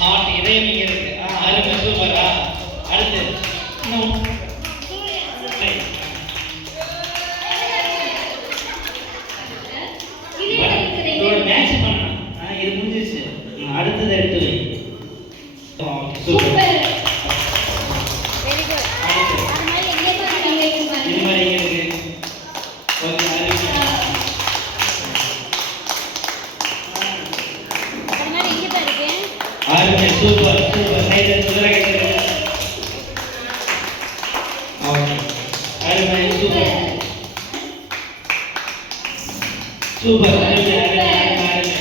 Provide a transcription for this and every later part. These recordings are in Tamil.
ஹார்ட் இதயம் இங்க இருக்கு. அருமை சூப்பரா. அடுத்து இன்னும் இதோட மேட்ச் பண்ணணும். இது முடிஞ்சிருச்சு. அடுத்தது எடுத்து வை. சூப்பர். Very good. அது மாதிரி எங்கே பாருங்க இது மாதிரி இருக்கு. ஓகே அருமை. அது மாதிரி எங்கே பாருங்க. அருமை சூப்பர் சூப்பர். சைடுல சுதர கேக்குது. ஓகே அருமை சூப்பர். சூப்பர் அருமை அருமை அருமை.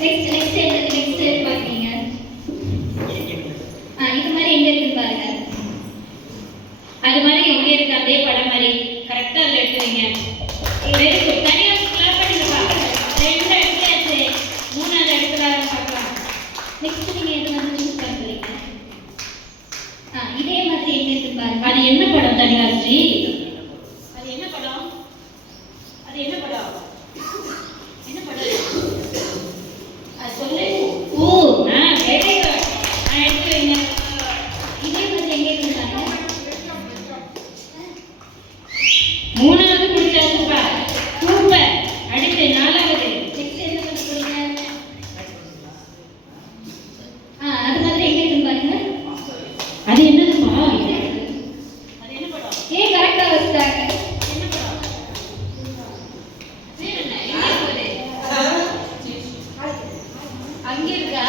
நெக்ஸ்ட் பாத்தீங்க. இது மாதிரி எங்க இருக்கு பாருங்க. அது மாதிரி எங்க இருக்கு அதே படம் மாதிரி கரெக்டா அதுல எடுத்துறீங்க. Very good. தனியா கிளாப் பண்ணுங்க பாருங்க. ரெண்டு எடுத்தாச்சு. மூணாவது எடுக்கறத பார்க்கலாம். நெக்ஸ்ட் நீங்க எது வந்து சூஸ் பண்றீங்க? இதே மாதிரி எங்க இருக்கு பாருங்க. அது என்ன படம் தனியாச்சி? அது என்ன படம்? அது என்ன படம்? என்ன படம்? சொல்லு. ஓ வெரி குட். எடுத்துங்க. இதே மாதிரி எங்க இருந்தாங்க? மூணாவது முடிச்சாச்சுப்பா. சூப்பர். அடுத்து நாலாவது. நெக்ஸ்ட் என்ன பண்ண போறீங்க? அது மாதிரி எங்க இருக்கு பாருங்க. அது என்னதுமா? அது என்ன படம்? கரெக்டா வச்சாங்க. என்ன படம்? வேற என்ன? அங்க இருக்கா?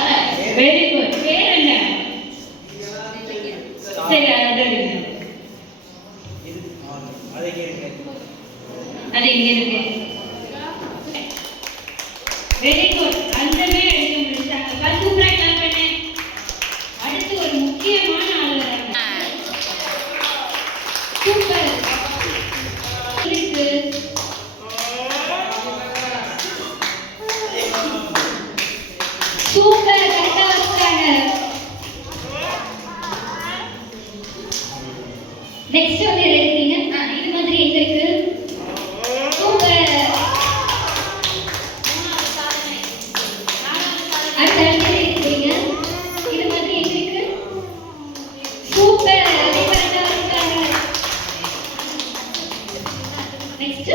Very good. வேற என்ன? சரி அது எங்க இருக்கு? Very good. அந்தமே எடுத்து முடிச்சாங்க. சூப்பரா கிளாப் பண்ணு. அடுத்து ஒரு முக்கியமான ஆள் வராங்க. சூப்பர். சூப்பர் கரெக்டா வச்சாங்க. நெக்ஸ்ட் வந்து எடுத்தீங்க. இது மாதிரி எங்க இருக்கு? சூப்பர். அடுத்து எடுத்தீங்க. இது மாதிரி எங்க இருக்கு? சூப்பர். அதே கரெக்டா வச்சாங்க. நெக்ஸ்ட்